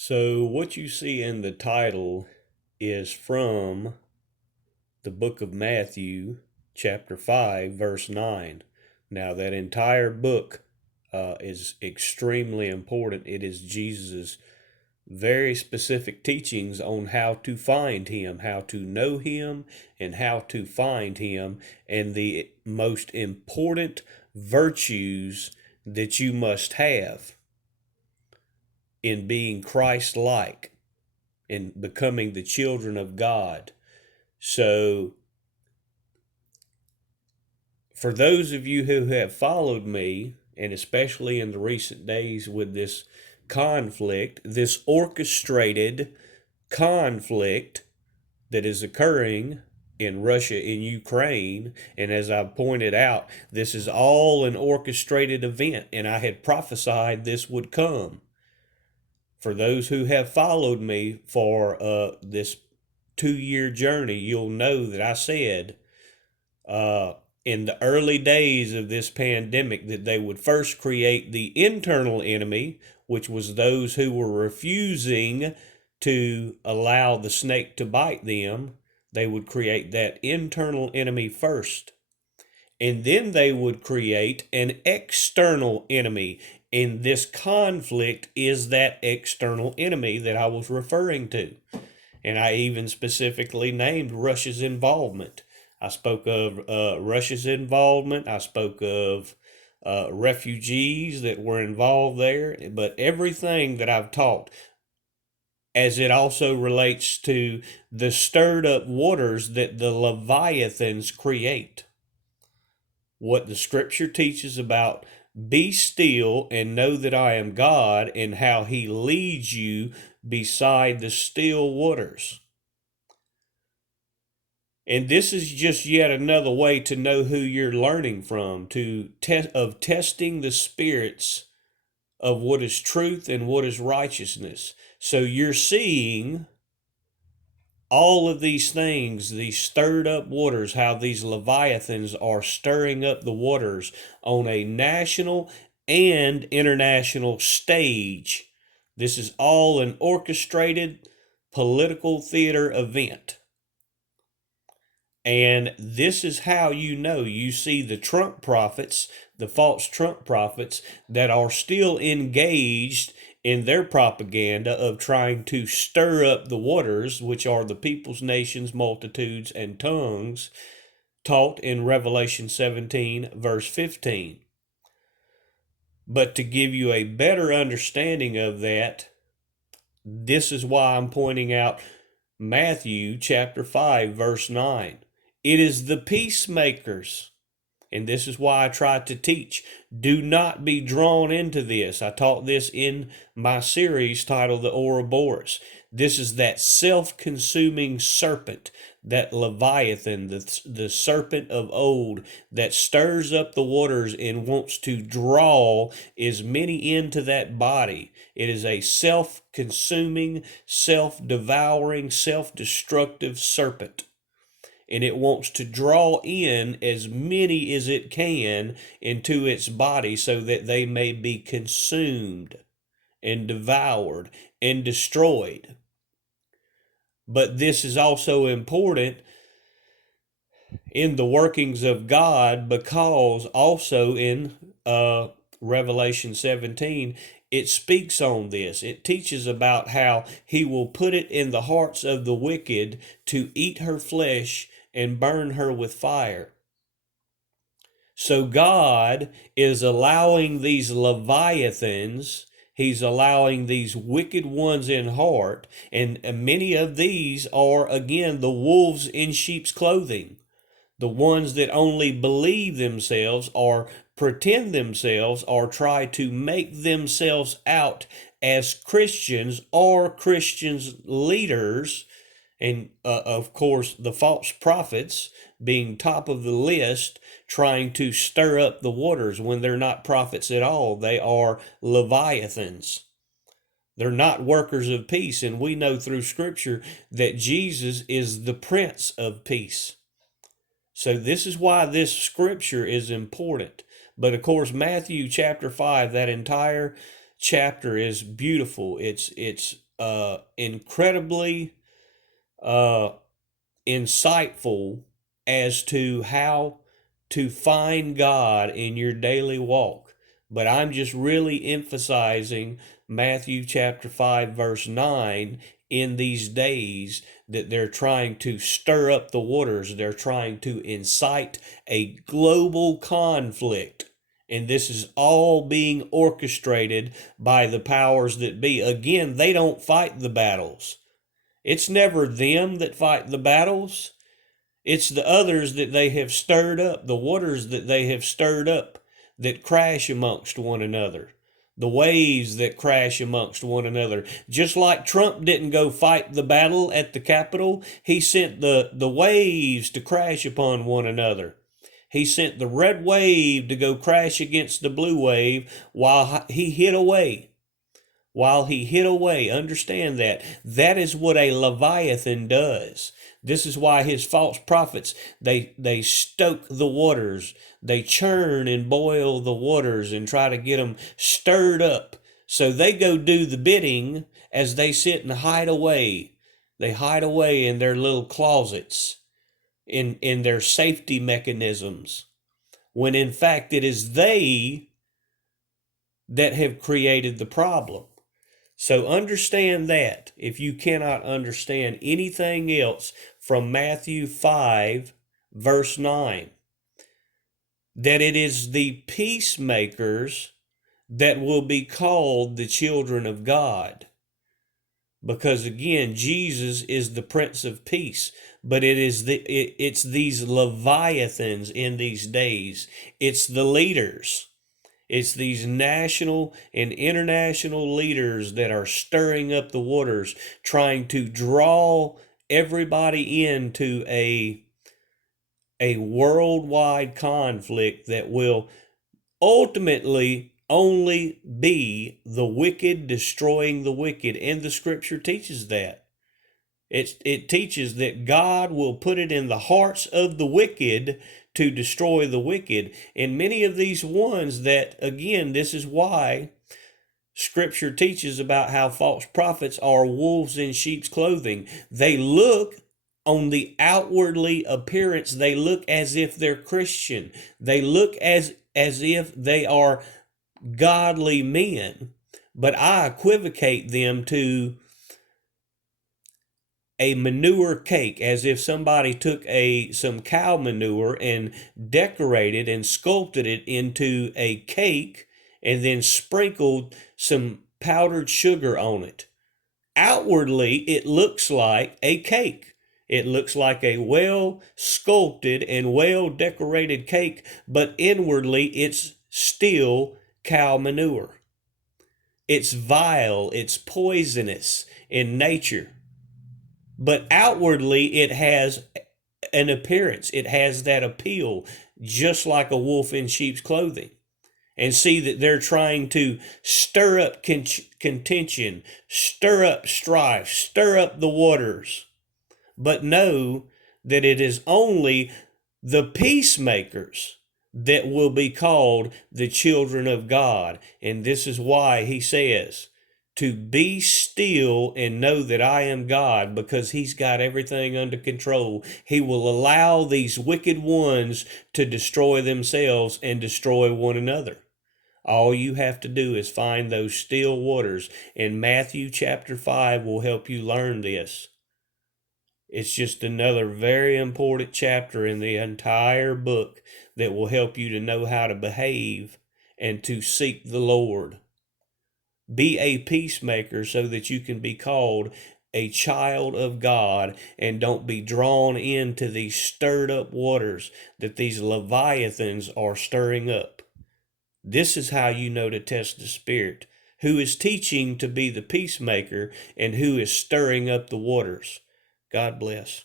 So, what you see in the title is from the book of Matthew, chapter 5, verse 9. Now, that entire book is extremely important. It is Jesus' very specific teachings on how to find Him, how to know Him, and how to find Him, and the most important virtues that you must have in being Christ-like and becoming the children of God. So, for those of you who have followed me, and especially in the recent days with this conflict, this orchestrated conflict that is occurring in Russia, in Ukraine, and as I pointed out, this is all an orchestrated event, and I had prophesied this would come. For those who have followed me for this 2 year journey, you'll know that I said uh, in the early days of this pandemic that they would first create the internal enemy, which was those who were refusing to allow the snake to bite them. They would create that internal enemy first. And then they would create an external enemy. And this conflict is that external enemy that I was referring to. And I even specifically named Russia's involvement. I spoke of Russia's involvement. I spoke of refugees that were involved there. But everything that I've taught, as it also relates to the stirred up waters that the Leviathans create. What the scripture teaches about be still and know that I am God, and how He leads you beside the still waters. And this is just yet another way to know who you're learning from, of testing the spirits of what is truth and what is righteousness. So you're seeing all of these things, these stirred up waters, how these Leviathans are stirring up the waters on a national and international stage. This is all an orchestrated political theater event. And this is how you know. You see the Trump prophets, the false Trump prophets that are still engaged in their propaganda of trying to stir up the waters, which are the peoples, nations, multitudes, and tongues, taught in Revelation 17, verse 15. But to give you a better understanding of that, this is why I'm pointing out Matthew chapter 5, verse 9. It is the peacemakers. And this is why I try to teach. Do not be drawn into this. I taught this in my series titled The Ouroboros. This is that self-consuming serpent, that Leviathan, the serpent of old that stirs up the waters and wants to draw as many into that body. It is a self-consuming, self-devouring, self-destructive serpent. And it wants to draw in as many as it can into its body so that they may be consumed and devoured and destroyed. But this is also important in the workings of God, because also in Revelation 17, it speaks on this. It teaches about how He will put it in the hearts of the wicked to eat her flesh and burn her with fire. So God is allowing these Leviathans, He's allowing these wicked ones in heart, and many of these are, again, the wolves in sheep's clothing. The ones that only believe themselves or pretend themselves or try to make themselves out as Christians or Christians leaders, and of course the false prophets being top of the list, trying to stir up the waters when they're not prophets at all. They are Leviathans. They're not workers of peace, and we know through Scripture that Jesus is the Prince of Peace. So this is why this scripture is important. But of course, Matthew chapter 5, that entire chapter is beautiful. It's incredibly uh, insightful as to how to find God in your daily walk. But I'm just really emphasizing Matthew chapter 5, verse 9 in these days that they're trying to stir up the waters. They're trying to incite a global conflict. And this is all being orchestrated by the powers that be. Again, they don't fight the battles. It's never them that fight the battles. It's the others that they have stirred up, the waters that they have stirred up that crash amongst one another, the waves that crash amongst one another. Just like Trump didn't go fight the battle at the Capitol, he sent the waves to crash upon one another. He sent the red wave to go crash against the blue wave while he hid away. Understand that. That is what a Leviathan does. This is why his false prophets, they stoke the waters. They churn and boil the waters and try to get them stirred up. So they go do the bidding as they sit and hide away. They hide away in their little closets, in their safety mechanisms, when in fact it is they that have created the problem. So understand that if you cannot understand anything else from Matthew 5, verse 9, that it is the peacemakers that will be called the children of God. Because again, Jesus is the Prince of Peace, but it's these Leviathans in these days. It's the leaders. It's these national and international leaders that are stirring up the waters, trying to draw everybody into a worldwide conflict that will ultimately only be the wicked destroying the wicked. And the scripture teaches that. It teaches that God will put it in the hearts of the wicked to destroy the wicked. And many of these ones that, again, this is why Scripture teaches about how false prophets are wolves in sheep's clothing. They look on the outwardly appearance, they look as if they're Christian. They look as if they are godly men. But I equivocate them to a manure cake, as if somebody took some cow manure and decorated and sculpted it into a cake and then sprinkled some powdered sugar on it. Outwardly, it looks like a cake. It looks like a well sculpted and well decorated cake, but inwardly it's still cow manure. It's vile, it's poisonous in nature. But outwardly, it has an appearance. It has that appeal, just like a wolf in sheep's clothing. And see that they're trying to stir up contention, stir up strife, stir up the waters. But know that it is only the peacemakers that will be called the children of God. And this is why he says, to be still and know that I am God, because he's got everything under control. He will allow these wicked ones to destroy themselves and destroy one another. All you have to do is find those still waters, and Matthew chapter 5 will help you learn this. It's just another very important chapter in the entire book that will help you to know how to behave and to seek the Lord. Be a peacemaker so that you can be called a child of God and don't be drawn into these stirred up waters that these Leviathans are stirring up. This is how you know to test the Spirit, who is teaching to be the peacemaker and who is stirring up the waters. God bless.